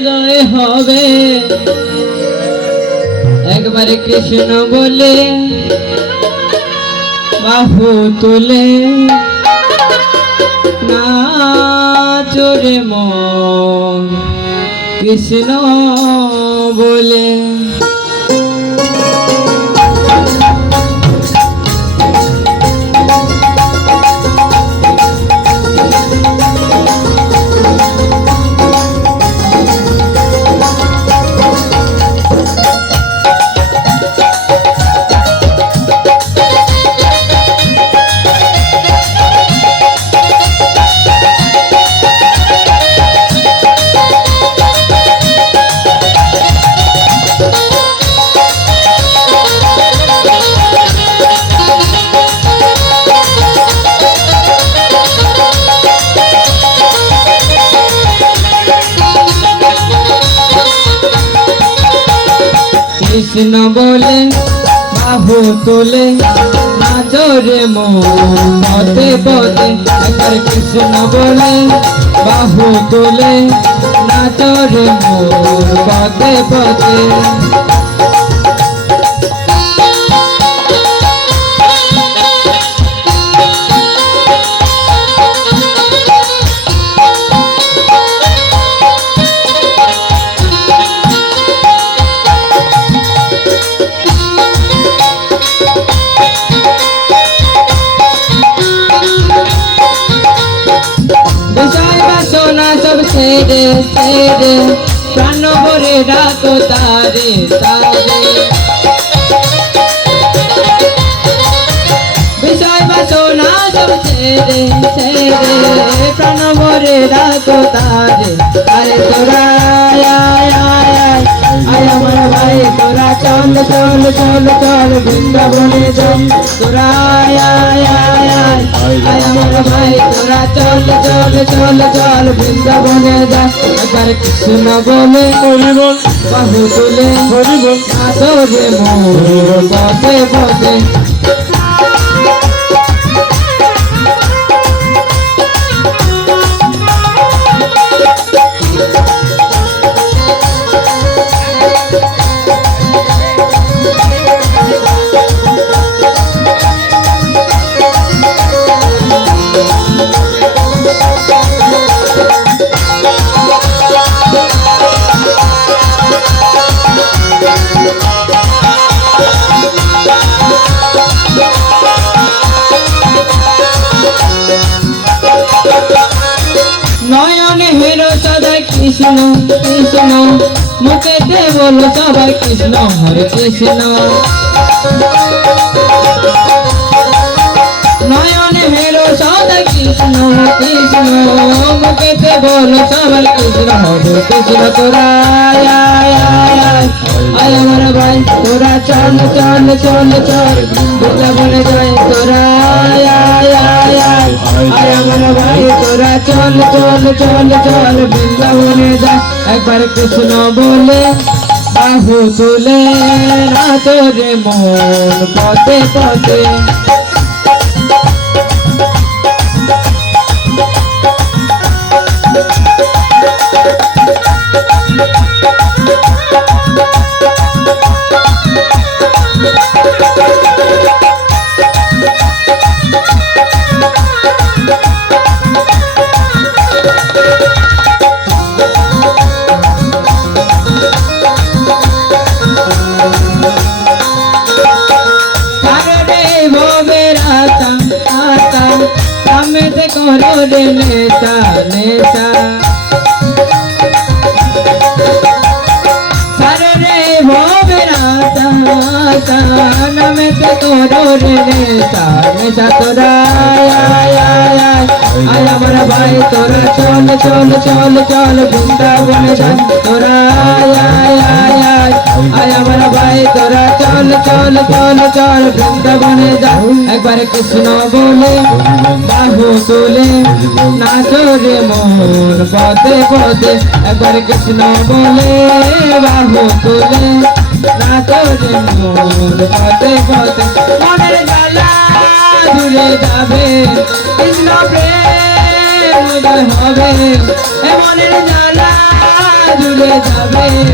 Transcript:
উদয় হবে একবারে কৃষ্ণ বলে বাহু তুলে নাচো রে মন কৃষ্ণ বলে। কৃষ্ণ বলে বাহু তোলে নাচো রে মন পদে পদে একবার কৃষ্ণ বলে বাহু তোলে নাচো রে মন পদে পদে। ছেড়ে ছেড়ে প্রাণ ভরে ডাকো তারে তারে বিষয় বাসনা সব ছেড়ে ছেড়ে প্রাণ ভরে ডাকো তারে আরে তোরা আয় আমার ভাই তোরা চল চল চল চল বৃন্দাবনে চল তোরা আয় আমার ভাই তোরা চল চল চল চল বৃন্দাবনে যা একবার কৃষ্ণ বলে বাহু তুলে নাচো রে মন পদে পদে। নয়নে হেরো সদাই কৃষ্ণ কৃষ্ণ মুখেতে বলো সবাই কৃষ্ণ হরে কৃষ্ণ। নয়নে হেরো সদাই কৃষ্ণ কৃষ্ণ মুখেতে বলো সবাই কৃষ্ণ হরে কৃষ্ণ। তোরা আয় আমার ভাই তোরা চল চল চল চল বৃন্দাবনে যাই তোরা আয় আমার ভাই তোরা চল চল চল চল বৃন্দাবনে যা একবার কৃষ্ণ বলে বাহু তুলে নাচো রে মন পদে পদে। করো রে নেতা নেতা সারে রে ভোবেরাতা নামেতে করো রে নেতা নেতা তোরা আয় আমার ভাই তোরা চল চল চল চল বৃন্দাবনে যাই তোরা আয় আমার ভাই তোরা চল চল চল চল বৃন্দাবনে যা একবার কৃষ্ণ বলে বাহু তোলে নাচো রে মন পদে পদে একবার কৃষ্ণ বলে বাহু তোলে নাচো রে মন পদে পদে। মনের জ্বালা দূরে যাবে কৃষ্ণ প্রেম উদয় হবে মনের জ্বালা দূরে যাবে